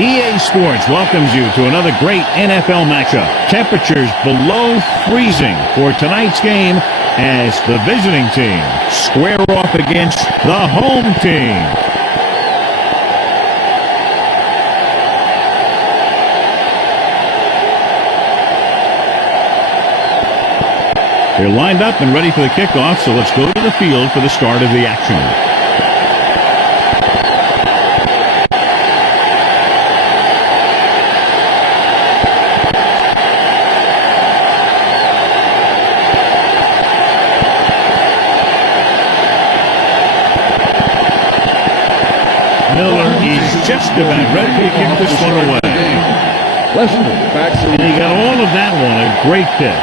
EA Sports welcomes you to another great NFL matchup. Temperatures below freezing for tonight's game as the visiting team square off against the home team. They're lined up and ready for the kickoff, so let's go to the field for the start of the action. Just about ready to kick this one away. And he got all of that one. A great kick.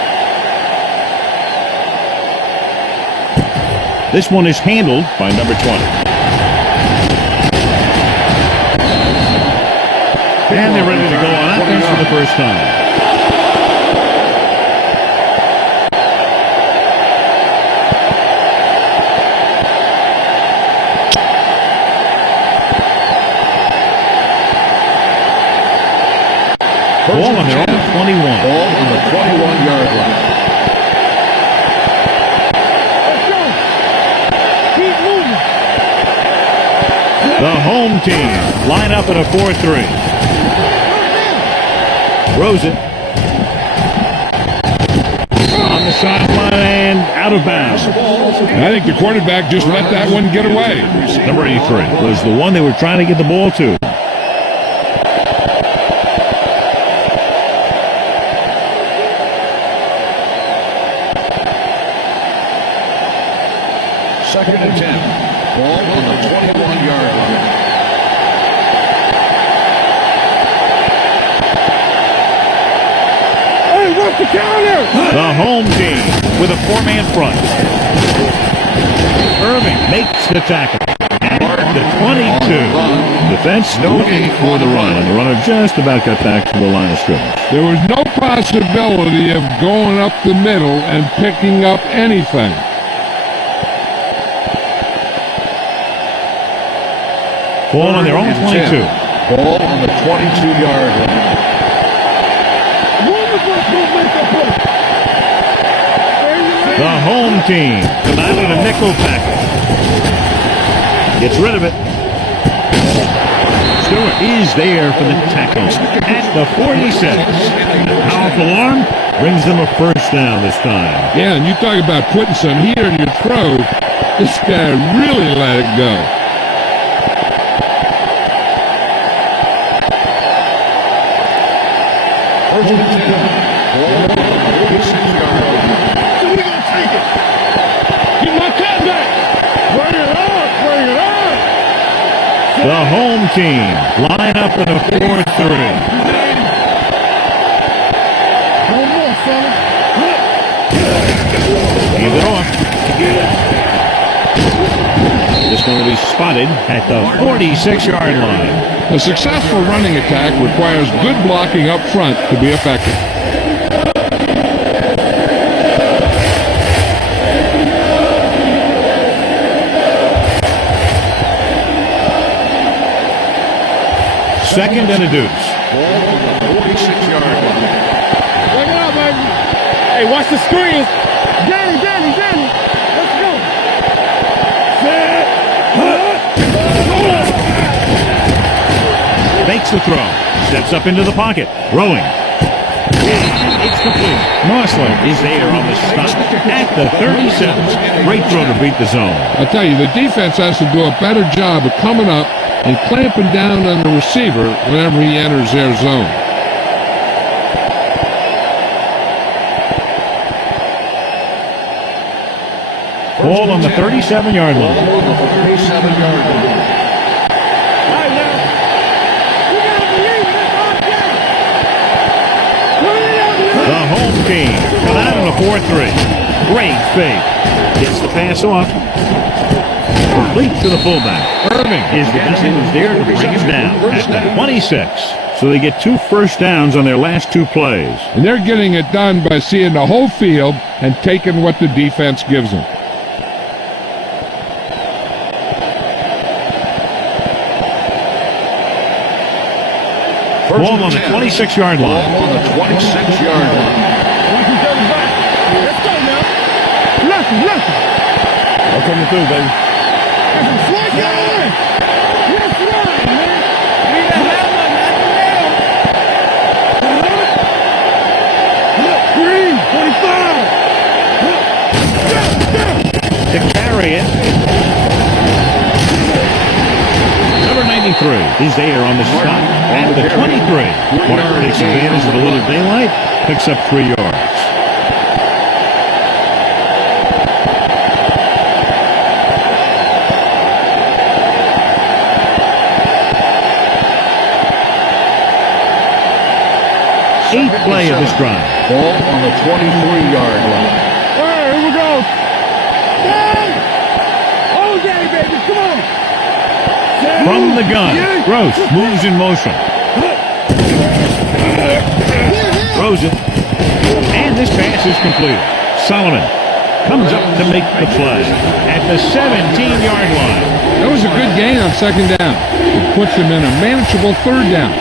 This one is handled by number 20. And they're ready to go on offense for the first time. Ball on their own 21. Ball on the 21-yard line. Let's go. Keep moving. The home team line up at a 4-3. Throws it. On the sideline and out of bounds. I think the quarterback just let that one get away. Number 83 was the one they were trying to get the ball to. Second and 10. Ball on the 21-yard line. Hey, what's the counter? The home team with a four-man front. Irving makes the tackle. At the 22. Defense looking for the run. And the runner just about got back to the line of scrimmage. There was no possibility of going up the middle and picking up anything. Ball on their own 22. Ball on the 22-yard line. The home team come out in a nickel package. Gets rid of it. Stewart is there for the tackles at the 46. Powerful arm brings them a first down this time. Yeah, and you talk about putting some heat in your throw. This guy really let it go. First and 10. Ball on the 46-yard line. So we're going to take it. Get my cat back. Bring it on. Bring it on. The home team line up in a 4-3. One more, fella. Leave it off. This one will be spotted at the 46-yard line. A successful running attack requires good blocking up front to be effective. Second and a deuce. Ball on the 46-yard line. Check it out, baby. Hey, watch the screens. Danny. Let's go. Set. Makes the throw. Steps up into the pocket. Throwing. And it's complete. Mossler is there on the stop at the 37. Great throw to beat the zone. I tell you, the defense has to do a better job of coming up and clamping down on the receiver whenever he enters their zone. Ball on the 37-yard Ball line. on the 37-yard line. All right, now. You gotta believe it. It's our game. The home team come out in a 4-3. Great fake. Gets the pass off. Complete to the fullback. Irving is the guy who's there to bring him down at the 26. So they get 2 first downs on their last 2 plays. And they're getting it done by seeing the whole field and taking what the defense gives them. Ball on the 26-yard line. Ball on the 26-yard line. Let's go now. Listen. I'm coming through, baby. Switch it on. Let's run, man. We got that one, not the nail. Green, 25. To carry it. Number 93 is there on the stop. At the 23. Martin takes advantage of a little daylight. Picks up 3 yards. Eighth play of this drive. Ball on the 23-yard line. All right, here we go. Hey! Oh, Daddy, baby, come on. From the gun, Gross moves in motion. Throws it. And this pass is completed. Solomon comes up to make the play at the 17-yard line. That was a good gain on second down. It puts them in a manageable third down,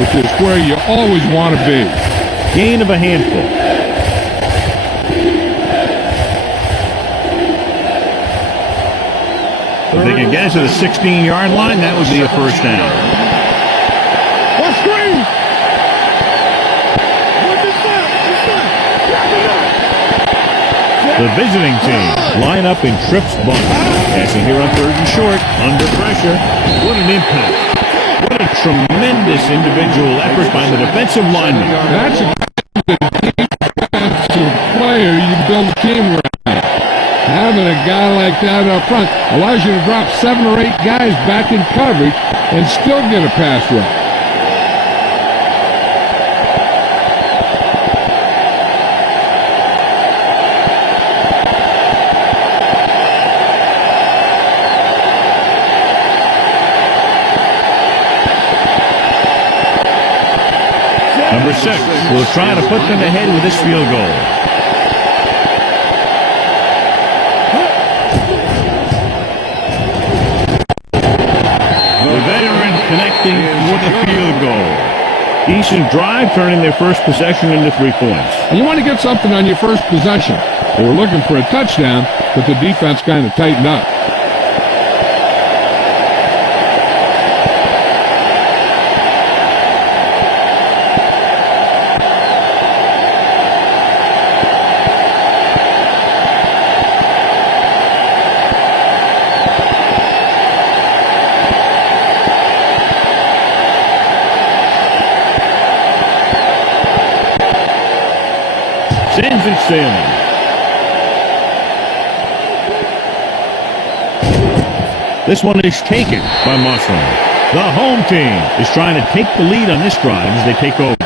which is where you always want to be. Gain of a handful. If they can get it to the 16-yard line, that would be a first down. What screen? What is that? The visiting team line up in trips bunt. Passing here on 3rd and short, under pressure. What an impact. What a tremendous individual effort by the defensive lineman. That's a defensive player you build a team around. Having a guy like that up front allows you to drop 7 or 8 guys back in coverage and still get a pass rush. Number 6 will try to put them ahead with this field goal. The veteran connecting with a field goal. Decent drive, turning their first possession into 3 points. And you want to get something on your first possession. They were looking for a touchdown, but the defense kind of tightened up. Sends it sailing. This one is taken by Mossland. The home team is trying to take the lead on this drive as they take over.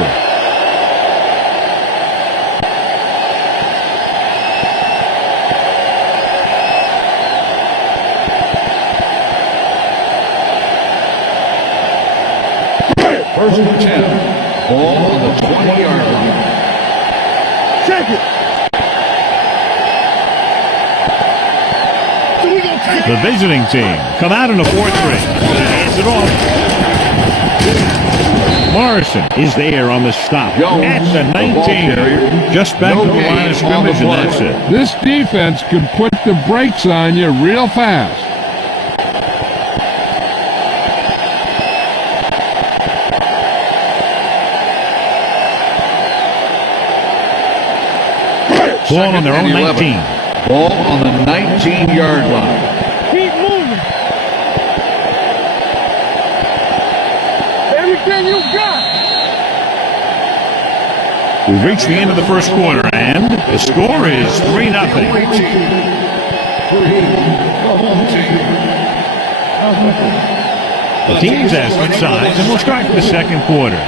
First and 10. Ball on the 20-yard line. Check it. So we gonna take The visiting team come out in a 4-3. Hands it off. Morrison is there on the stop. At the 19. Just back to the line of scrimmage, and that's it. This defense can put the brakes on you real fast. Ball on their own 19. Ball on the 19-yard line. Keep moving. Everything you got. We've reached the end of the first quarter, and the score is 3-0. 3, the home team. The teams have switched sides, and we'll start the second quarter.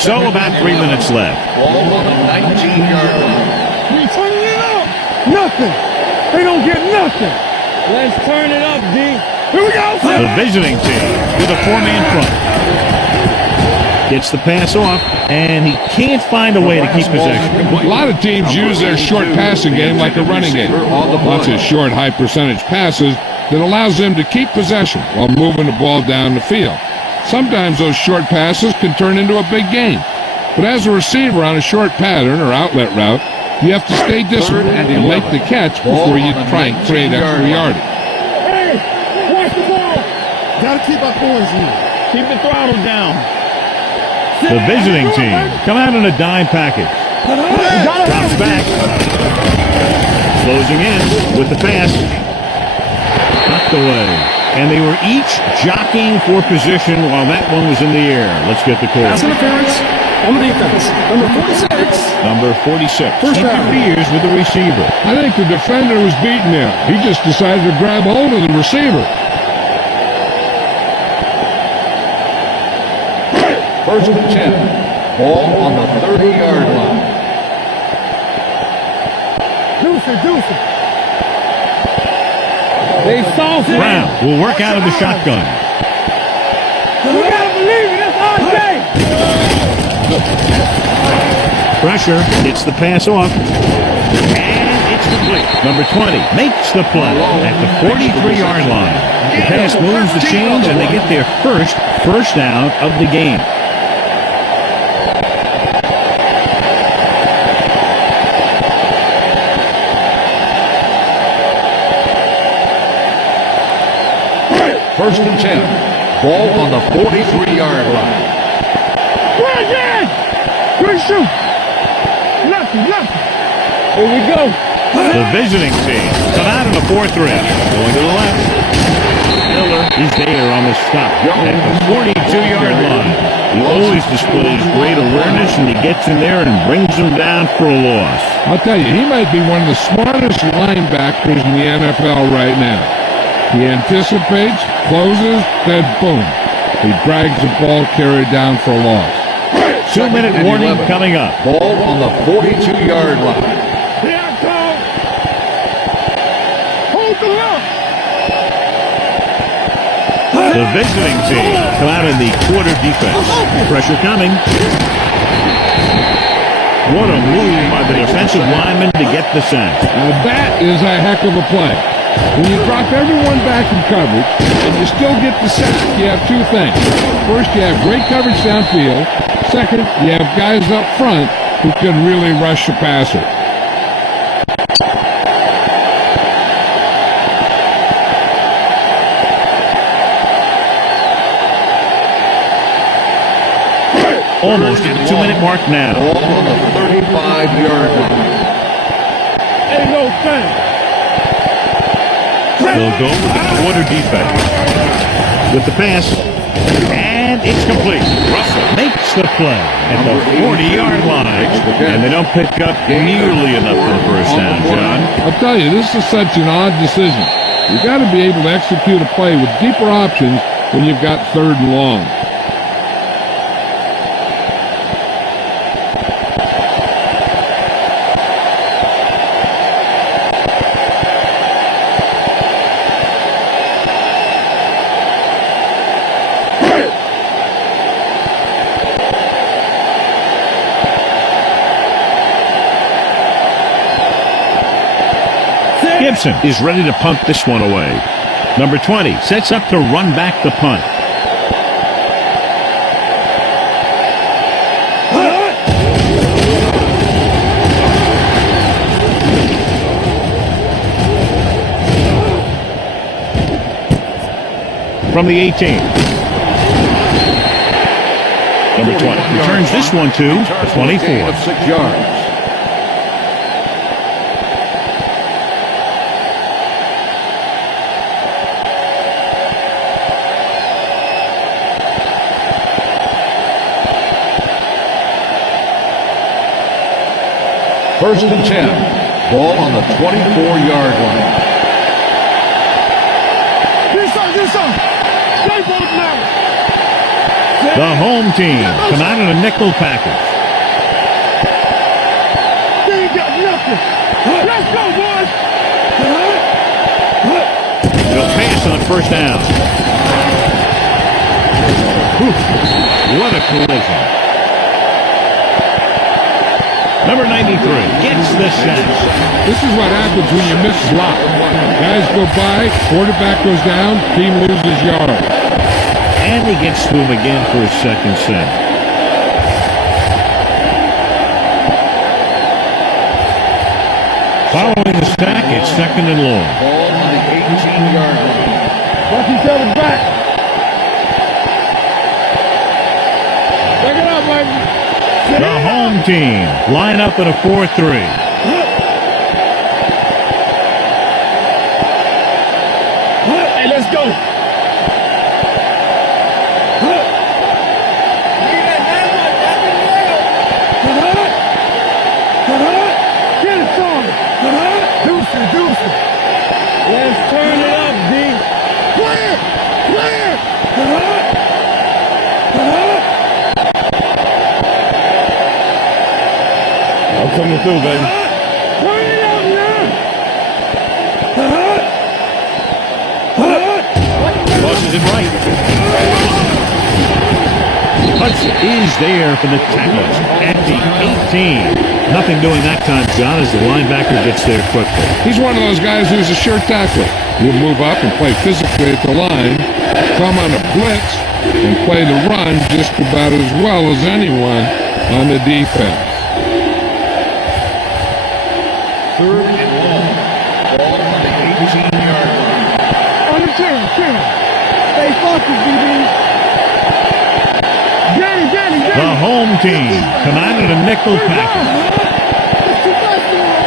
So about 3 minutes left. Ball on the 19-yard line. We turning it up. Nothing. They don't get nothing. Let's turn it up, D. Here we go. The visiting team with a 4-man front. Gets the pass off, and he can't find a way to keep possession. A lot of teams use their short passing game like a running game. Lots of short, high-percentage passes that allows them to keep possession while moving the ball down the field. Sometimes those short passes can turn into a big game. But as a receiver on a short pattern or outlet route, you have to stay disciplined and make the catch before you try and create extra yardage. Hey, watch the ball. Gotta keep our boys here. Keep the throttle down. The visiting team come out in a dime package. Drops back. Closing in with the pass. Tucked away. And they were each jockeying for position while that one was in the air. Let's get the call. Pass interference on the defense. Number 46. Number 46. First down. Interferes with the receiver. I think the defender was beaten there. He just decided to grab hold of the receiver. First and 10. Ball on the 30-yard line. Deuce. They sauce it. Brown will work out of the shotgun. We gotta believe it. That's our day. Pressure gets the pass off. And it's complete. Number 20 makes the play at the 43-yard line. The pass moves the chains, and they get their first down of the game. First and 10. Ball on the 43-yard line. Good shoot. Nothing. Here we go. The visiting team come out in a 4-3. Going to the left. Miller is there on the stop at the 42-yard line. He always displays great awareness, and he gets in there and brings them down for a loss. I'll tell you, he might be one of the smartest linebackers in the NFL right now. He anticipates, closes, then boom. He drags the ball carried down for a loss. 2-minute warning 11. coming up. Ball on the 42-yard line. Here I come. Hold the lock. The visiting team come out in the quarter defense. Pressure coming. What a move by the defensive lineman to get the sack. Now that is a heck of a play. When you drop everyone back in coverage and you still get the sack, you have two things. First, you have great coverage downfield. Second, you have guys up front who can really rush the passer. Almost at the 2-minute mark now. Ball on the 35-yard line. Ain't no thing. They'll go with the quarter defense. With the pass. And it's complete. Russell makes the play at the 40-yard line. And they don't pick up nearly enough for the first down, John. I'll tell you, this is such an odd decision. You've got to be able to execute a play with deeper options when you've got 3rd and long. Gibson is ready to punt this one away. Number 20 sets up to run back the punt. From the 18. Number 20 returns this one to the 24. Of 6 yards. First and 10. Ball on the 24-yard line. This on. Stay both now. The home team come out in a nickel package. They ain't got nothing. Let's go, boys. They'll pass on first down. Whew. What a collision. Number 93 gets the sack. This is what happens when you miss block. Guys go by, quarterback goes down, team loses yards. And he gets to him again for his second sack. Following the sack, it's second and long. Ball on the 18-yard line. Watch each other back. Check it out, baby. The home team line up in a 4-3. Hey, let's go. Get it, son. Deuce. Let's turn it up, D. Clear. I'm coming through, baby. Turn it up now. Tosses it right. Hudson is there for the tackle at the 18. Nothing doing that time, John, as the linebacker gets there quickly. He's one of those guys who's a sure tackler. He'll move up and play physically at the line, come on a blitz, and play the run just about as well as anyone on the defense. Third and long. Ball on the 18-yard line. On the chair. Stay focused, DB. Danny. The home team come out in a nickel package. It's too much for him.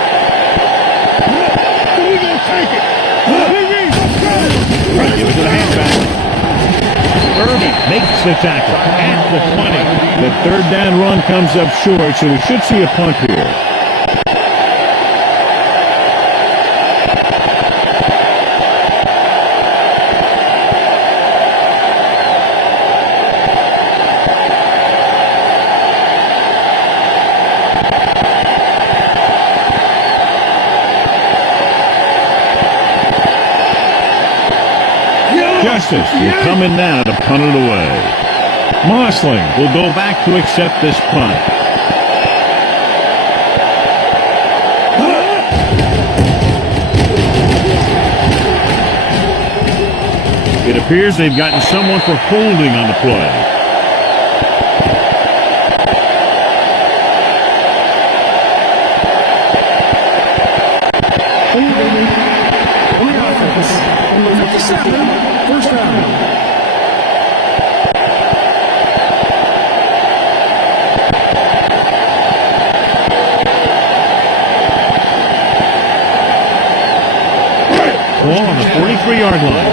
So we gonna take it. Give it to the halfback. Irving makes the tackle at the 20. The third down run comes up short, so we should see a punt here. Justice will come in now to punt it away. Mossling will go back to accept this punt. It appears they've gotten someone for holding on the play. Number 57, first down. Ball on the 43-yard line.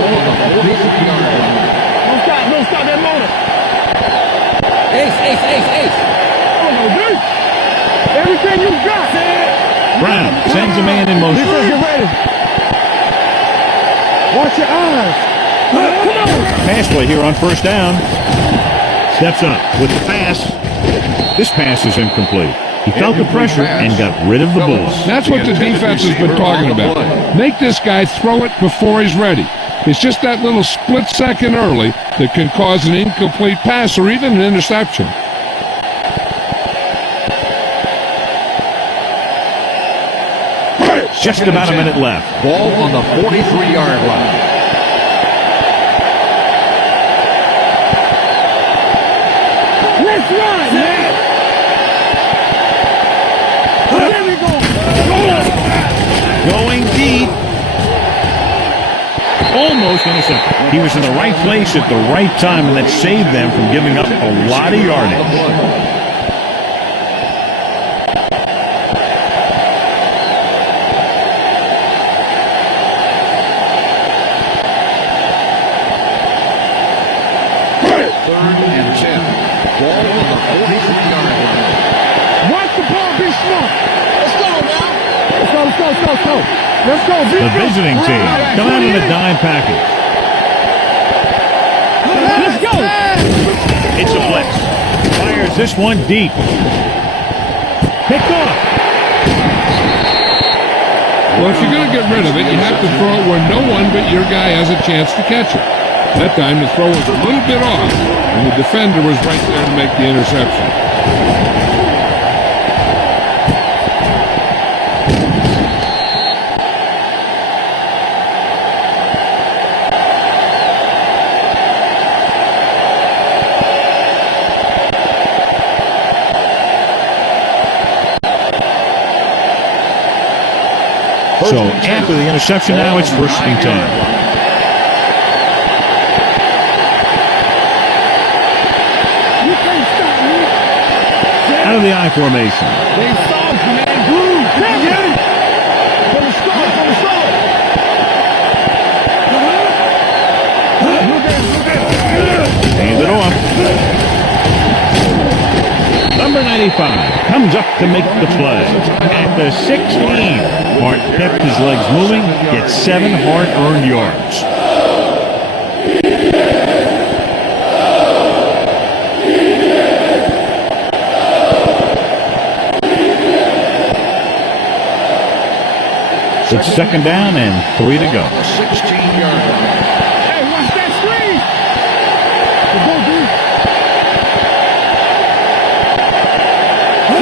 Don't stop that motor. Ace. Oh, dude. Everything you got. Brown sends a man in motion. Defense, get ready. Watch your eyes. Come on. Pass play here on first down. Steps up with the pass. This pass is incomplete. He felt the pressure and got rid of the bull. That's what the defense has been talking about. Make this guy throw it before he's ready. It's just that little split second early that can cause an incomplete pass or even an interception. Just about a minute left. Ball on the 43-yard line. Let's run, man. There we go. Going deep. Almost intercepted. He was in the right place at the right time, and that saved them from giving up a lot of yardage. Watch the ball be smart. Let's go. Let's go. The visiting team come out in a dime package. Let's go. It's a blitz. Fires this one deep. Picked off. Well, if you're going to get rid of it, you have to throw it where no one but your guy has a chance to catch it. That time the throw was a little bit off, and the defender was right there to make the interception. So after the interception, now it's 1st and 10. Out of the I formation. They soft, man. Blue. Get it. From the start. Hands it off. Number 95 comes up to make the play. At the 16, Hart kept his legs moving, gets 7 hard-earned yards. It's 2nd down and 3 to go. 16-yard. Hey, watch that screen.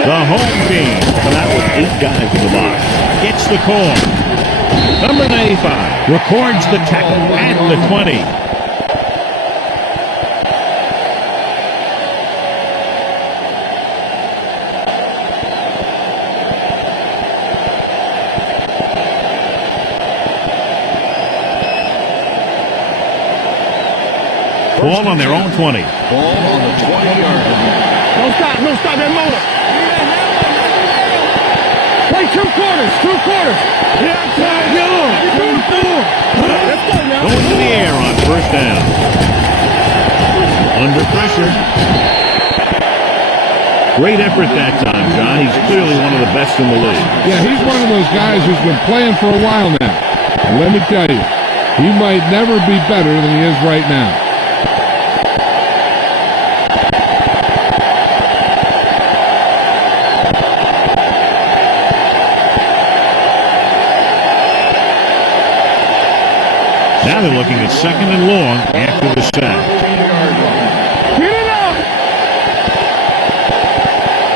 The home team come out with 8 guys in the box. Gets the call. Number 95 records the tackle at the 20. Ball on their own 20. Ball on the 20-yard line. No stop that motor. Play 2 quarters. Yeah, let's go, now. Going to the air on 1st down. Under pressure. Great effort that time, John. He's clearly one of the best in the league. Yeah, he's one of those guys who's been playing for a while now. And let me tell you, he might never be better than he is right now. Now they're looking at 2nd and long after the sack. Get it up.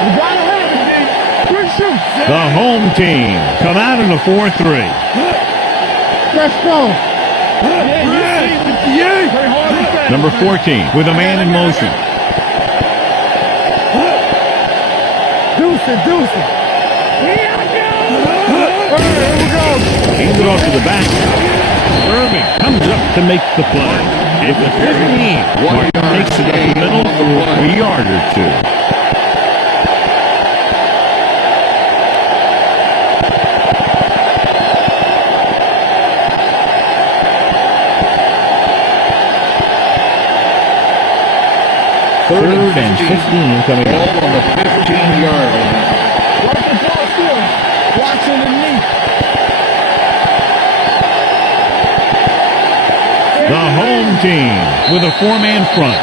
You gotta have it, man. Quick shoot. The home team come out in a 4-3. Let's go. Number 14 with a man in motion. Deuce it. Here we go. Hands it off to the back. Irving comes up to make the play. At the 15, Martin takes it up the middle for a yard or 2. Third and 15 coming up. Ball on the 15-yard line. Watch the ball still. Watch underneath. The home team with a 4-man front.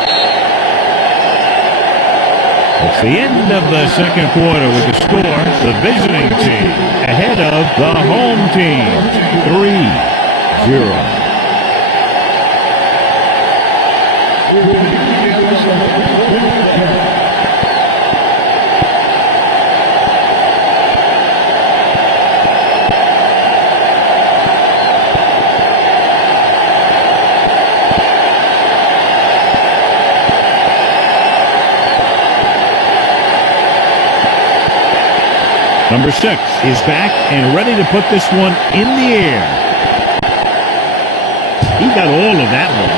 It's the end of the 2nd quarter with the score. The visiting team ahead of the home team. 3-0. Number 6 is back and ready to put this one in the air. He got all of that one.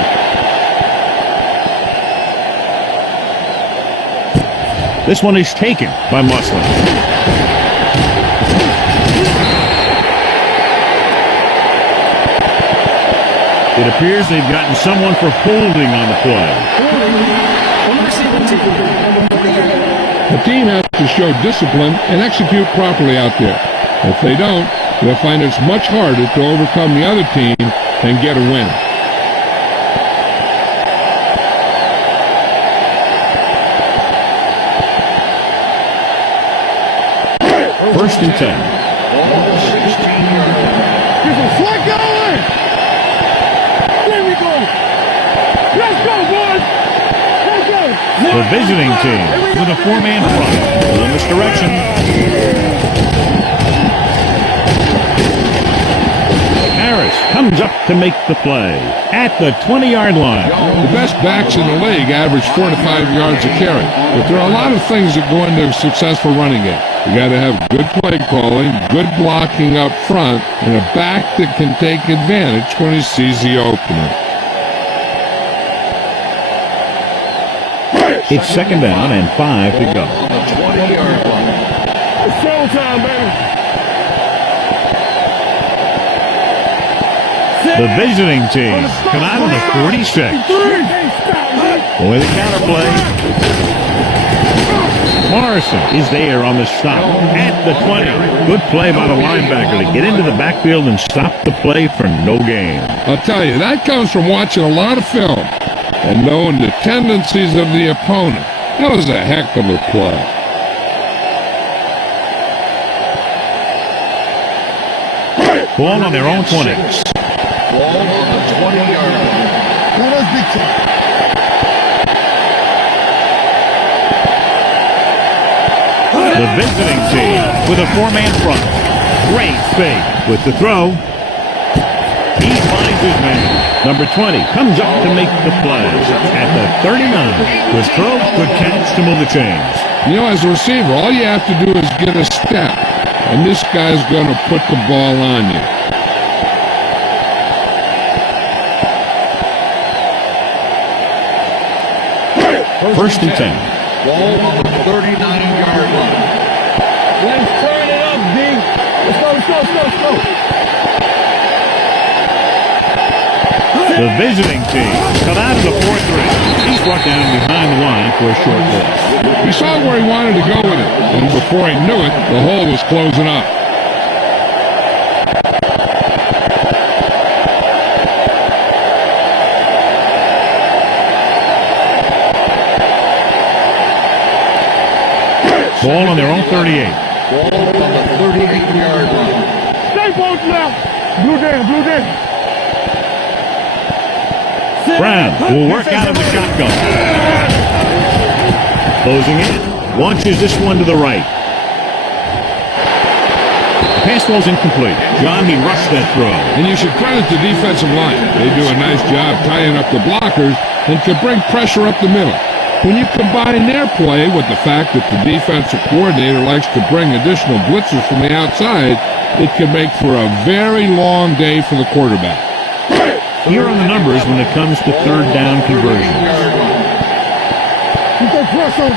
This one is taken by Muslin. It appears they've gotten someone for holding on the play. The team has to show discipline and execute properly out there. If they don't, they'll find it's much harder to overcome the other team and get a win. First and 10. Ball 16 yards. Here's a flag going. There we go. Let's go, boys. Let's go. The visiting team with a four-man front. In this direction. Harris comes up to make the play at the 20-yard line. The best backs in the league average 4 to 5 yards a carry, but there are a lot of things that go into a successful running game. You got to have good play calling, good blocking up front, and a back that can take advantage when he sees the opening. It's second down and 5 to go. On the 20-yard line. It's showtime, baby. The visiting team come out of the 46. With a counterplay. Morrison is there on the stop at the 20. Good play by the linebacker to get into the backfield and stop the play for no gain. I'll tell you, that comes from watching a lot of film and knowing the tendencies of the opponent. That was a heck of a play. Ball on their own 20. Ball on the 20-yard line. The visiting team with a four-man front. Great fake with the throw. He finds his man. Number 20 comes up to make the play at the 39. Good throw, good catch to move the chains. You know, as a receiver, all you have to do is get a step, and this guy's going to put the ball on you. First and 10. Ball on the 39-yard line. Let's turn it up, D. Let's go. The visiting team come out of the 4-3. He's brought down behind the line for a short loss. He saw where he wanted to go with it, and before he knew it, the hole was closing up. Ball on their own 38. Ball on the 38-yard line. Stay both left. Blue down. Brown will work out of the shotgun. Closing in. Launches this one to the right. Pass ball's incomplete. John, he rushed that throw. And you should credit the defensive line. They do a nice job tying up the blockers and can bring pressure up the middle. When you combine their play with the fact that the defensive coordinator likes to bring additional blitzers from the outside, it can make for a very long day for the quarterback. Here are the numbers when it comes to third down conversions. Keep that pressure.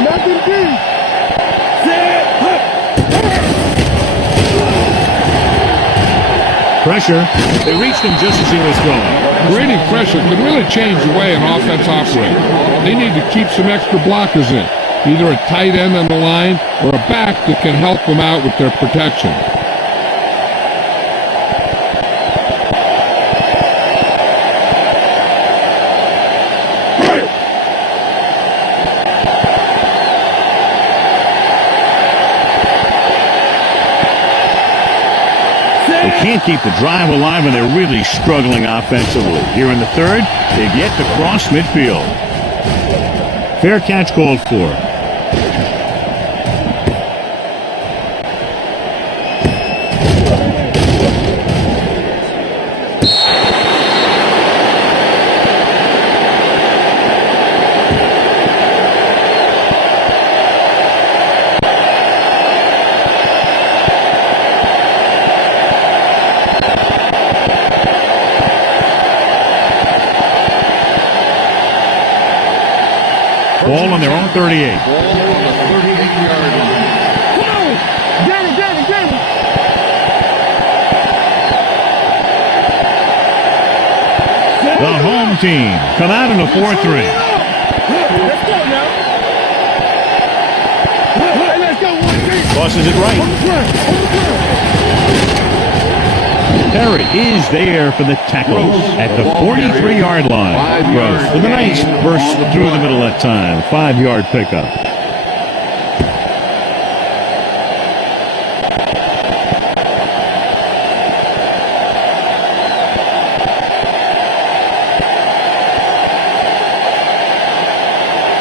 Nothing deep. Pressure. They reached him just as he was throwing. Creating pressure can really change the way an offense operates. They need to keep some extra blockers in, either a tight end on the line or a back that can help them out with their protection. They can't keep the drive alive, and they're really struggling offensively. Here in the third, they've yet to cross midfield. Fair catch called for. Ball on their own 38. Ball on the 38-yard line. Come on. Get it. The home team come out in a 4-3. Let's go now. Hey, let's go. Tosses it right. Terry is there for the tackle at the 43-yard line. Gross with a nice burst through the middle that time. 5-yard pickup.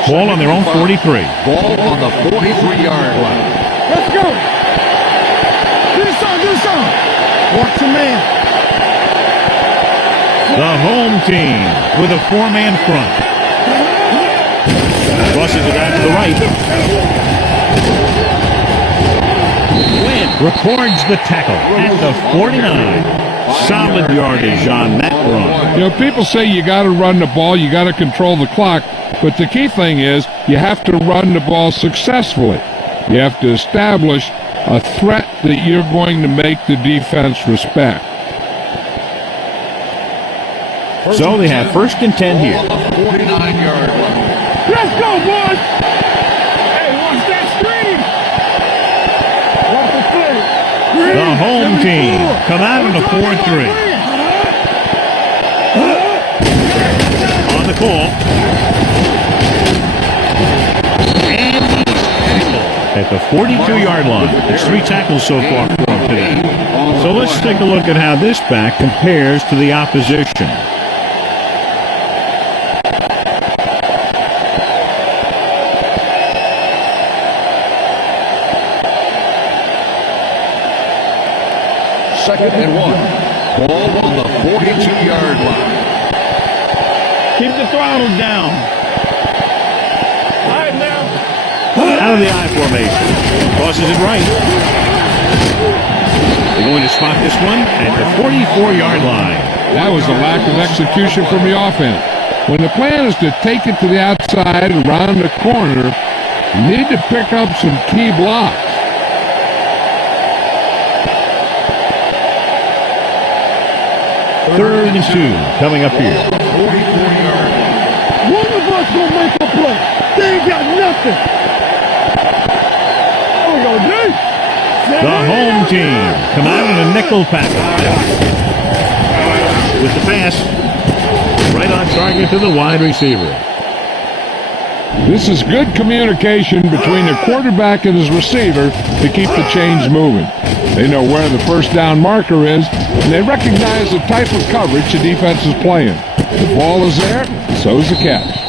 Ball on their own 43. Ball on the 43-yard line. Let's go. Do the song. Watch your man. The home team with a 4-man front. Crosses it out to the right. Wynn records the tackle at the 49. Solid yardage on that run. You know, people say you got to run the ball, you got to control the clock, but the key thing is you have to run the ball successfully. You have to establish a threat that you're going to make the defense respect. So they have 1st and 10 here. 49-yard line. Let's go, boys. Hey, watch that screen. Watch the play. The home team come out in a 4-3. On the call. And he's tackled at the 42-yard line. It's 3 tackles so far for him today. So let's take a look at how this back compares to the opposition. Second and 1. Ball on the 42-yard line. Keep the throttle down. All right, now. Out of the I formation. Tosses it right. They're going to spot this one at the 44-yard line. That was a lack of execution from the offense. When the plan is to take it to the outside and around the corner, you need to pick up some key blocks. Third and 2 coming up here. 44-yard line. One of us will make a play. They ain't got nothing. Oh, yo, Jay. The home team come out in a nickel package. With the pass, right on target to the wide receiver. This is good communication between the quarterback and his receiver to keep the chains moving. They know where the first down marker is, and they recognize the type of coverage the defense is playing. The ball is there, so is the catch.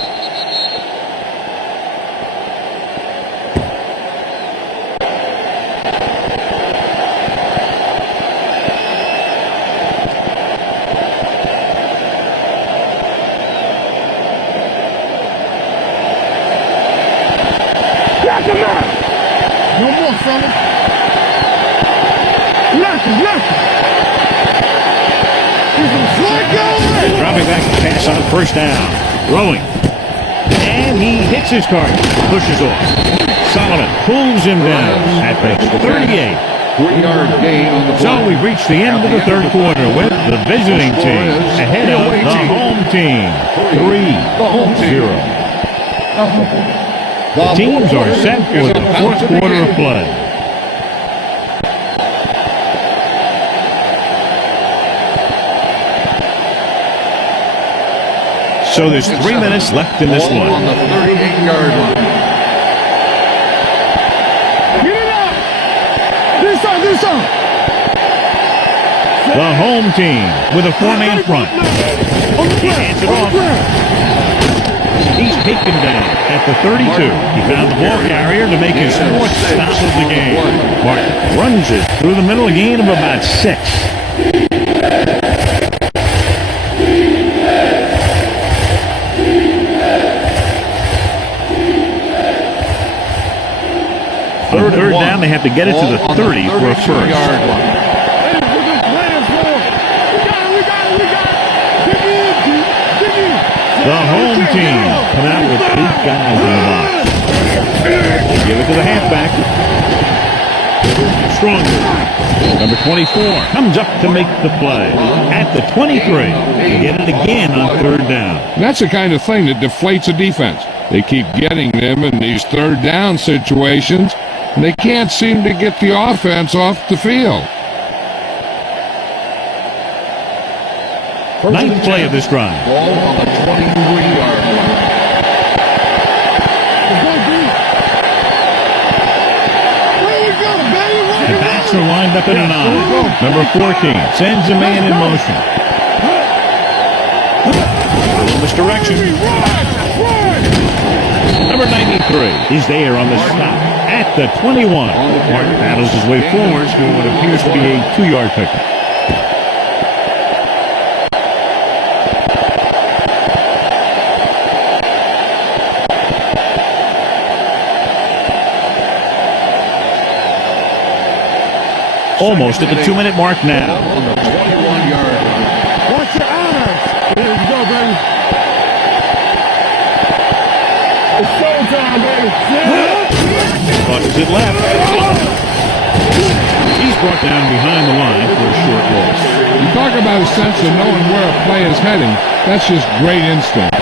No more, fella. Left. Dropping back to pass on 1st down. Throwing. And he hits his target. Pushes off. Solomon pulls him down at the 38. 3-yard gain on the So we've reached the end of the 3rd quarter with the visiting team ahead of the home team. 3-0. The teams are set for the 4th quarter of play. So there's 3 minutes left in this Ball on one. the 38-yard line. Get it up. Do some. The home team with a 4-man front. He hands it off. He's taken down at the 32. He found the ball carrier to make his 4th stop of the game. Martin runs it through the middle, a gain of about 6. On 3rd down, they have to get it to the 30 for a 1st. The home team come out with 8 guys in the box. Give it to the halfback. Stronger. Number 24 comes up to make the play. At the 23, they get it again on 3rd down. And that's the kind of thing that deflates a defense. They keep getting them in these 3rd down situations, and they can't seem to get the offense off the field. Ninth play of this drive. Ball on the 23-yard line. The backs are lined up in an I. Number 14 sends a man in motion. In this direction. Number 93 is there on the stop at the 21. Mark battles his way forward to what appears to be a 2-yard pickup. Almost at the 2-minute mark now. On the 21-yard line. Watch your eyes. There you go, baby. It's showtime, baby. Crosses it left. He's brought down behind the line for a short loss. You talk about a sense of knowing where a play is heading. That's just great instinct.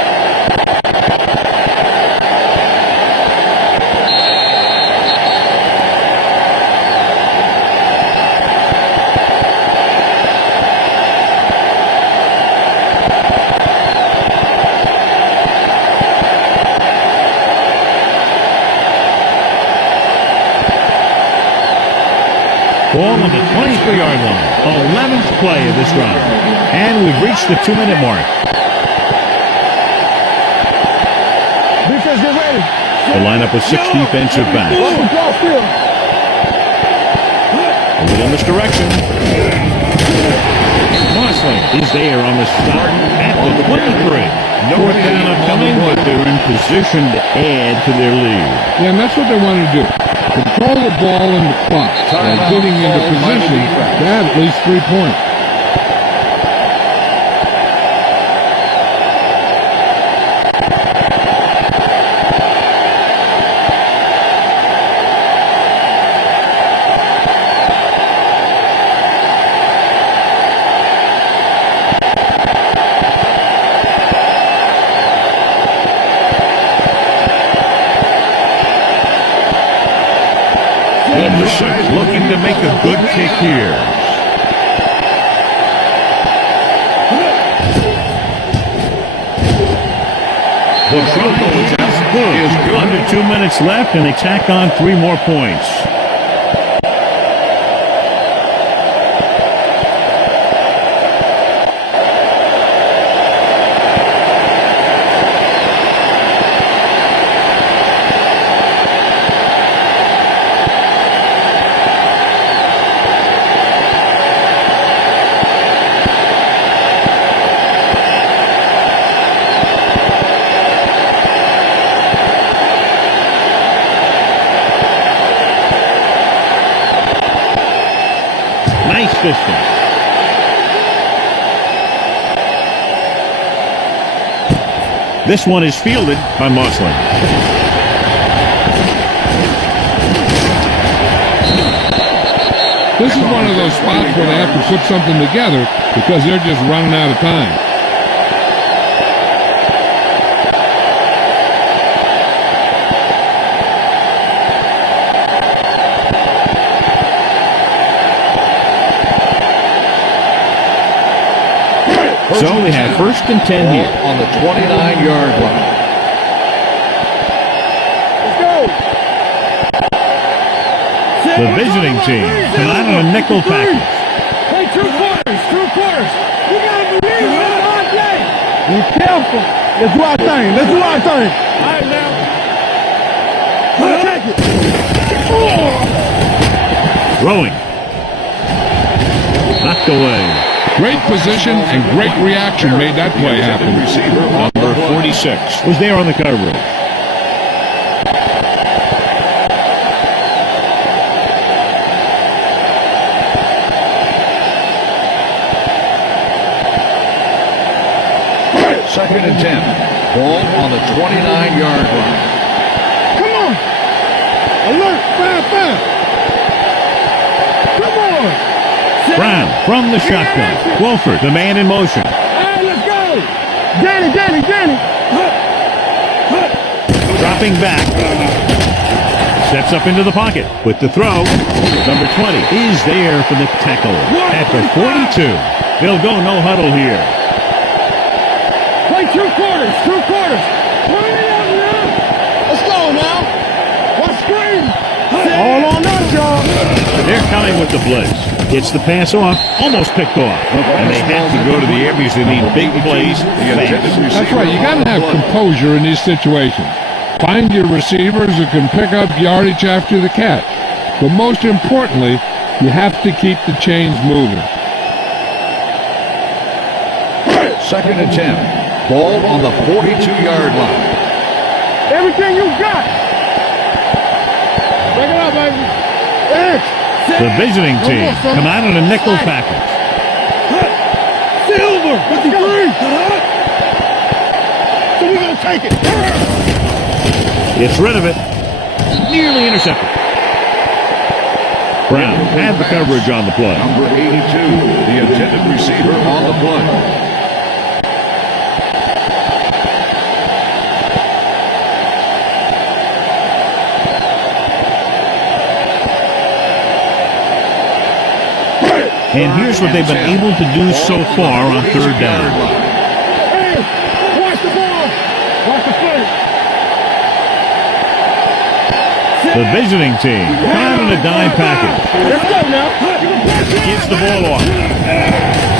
Ball on the 23-yard line. 11th play of this drive. And we've reached the 2-minute mark. Defense, get ready. The lineup with 6 defensive backs. Watch the ball field. A little misdirection. Mosley is there on the stop at the 23. Fourth down upcoming, but they're in position to add to their lead. Yeah, and that's what they want to do. Control the ball in the clock and getting into position to add at least 3 points. Number 6 looking to make a good kick here. The try is good. Under 2 minutes left, and they tack on 3 more points. Nice distance. This one is fielded by Mosley. This is one of those spots where they have to put something together because they're just running out of time. So they have 1st and 10 here. On the 29-yard line. Let's go. The visiting team come out on a nickel package. Hey, 2 quarters. 2 quarters. You gotta believe it. It's our day. Be careful. Let's do our thing. Let's do our thing. All right, now. Take it. Throwing. Knocked away. Great position and great reaction made that play happen. Number 46 was there on the coverage. Second and 10. Ball on the 29-yard line. Come on. Alert. 5-5. Come on. Brown from the shotgun. Wolford, the man in motion. All right, let's go. Danny. Dropping back. Steps up into the pocket with the throw. Number 20 is there for the tackle at the 42. They'll go no huddle here. Play 2 quarters. 2 quarters. Let's go now. One screen. All on us, y'all. They're coming with the blitz. Gets the pass off, almost picked off. And they have to go to the air because they need big plays fast. That's right. You got to have composure in these situations. Find your receivers who can pick up yardage after the catch. But most importantly, you have to keep the chains moving. Second and 10. Ball on the 42-yard line. Everything you got. Break it up, baby. The visiting team come out in a nickel package. Silver. 53. So we're going to take it. Gets rid of it. Nearly intercepted. Brown had the coverage on the play. Number 82, the intended receiver on the play. And here's what they've been able to do so far on third down. Hey, watch the ball. Watch the play. The visiting team out in a dime package. Let's go now. Gets the ball off.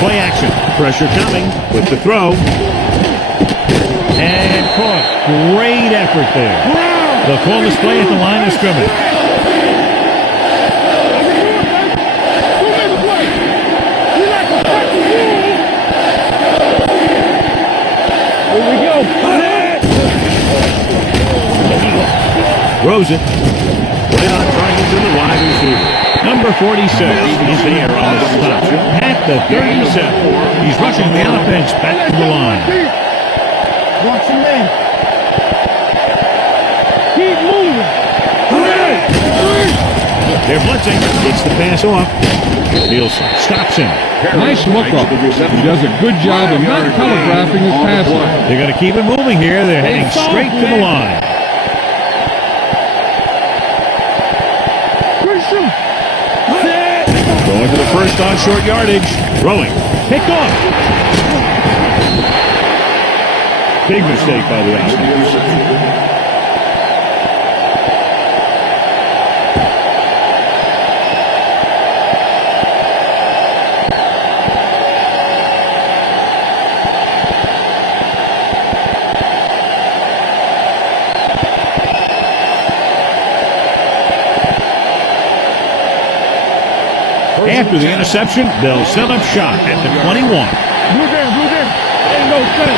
Play action. Pressure coming with the throw. And caught. Great effort there. They'll call this play at the line of scrimmage. Throws it. Put it on target to the wide receiver. Number 46 is there on the stop. At the 37. He's rushing the offense back to the line. Watch him in. Keep moving. They're blitzing. Gets the pass off. Nielsen stops him. Nice look up. He does a good job of not telegraphing his passing. They're going to keep it moving here. They're heading straight to the line. Going to the first on short yardage. Throwing. Picked off. Big mistake by the offense. After the interception, they'll set up shop at the 21. Blue down, blue down. Ain't no thing.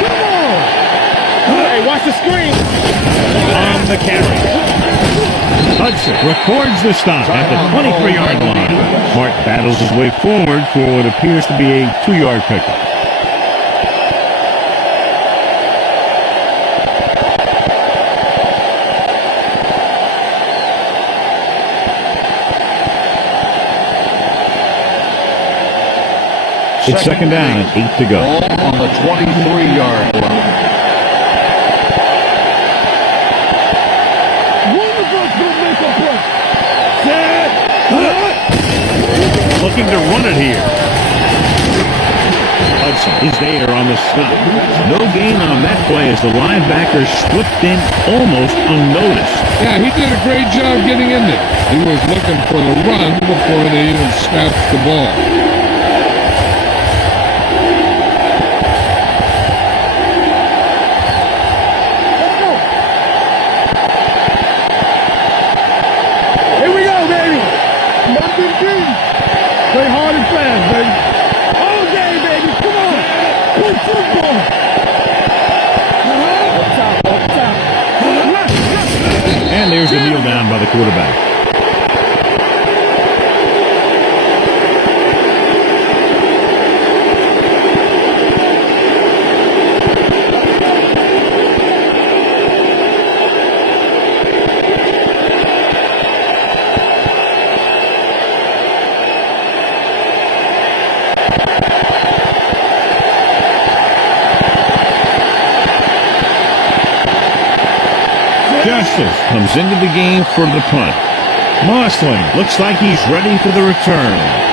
Come on. Hey, watch the screen. On the carry. Hudson records the stop at the 23-yard line. Mark battles his way forward for what appears to be a 2-yard pickup. It's second down and 8 to go. Ball on the 23-yard line. Looking to run it here. Hudson is there on the stop. No gain on that play as the linebacker slipped in almost unnoticed. Yeah, he did a great job getting in there. He was looking for the run before they even snapped the ball. Play hard and fast, baby. All day, baby. Come on. Play football. Up top. And there's the kneel down by the quarterback. Costas comes into the game for the punt. Mossling looks like he's ready for the return.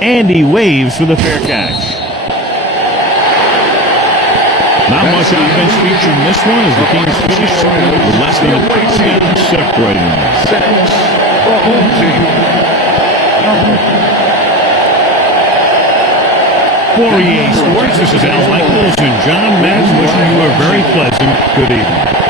And he waves for the fair catch. Not much offense featured in this one as the teams finish with less than a 6 separating them. 6 for home team. For EA Sports, this is Al Michaels and John Madden wishing you a very pleasant good evening.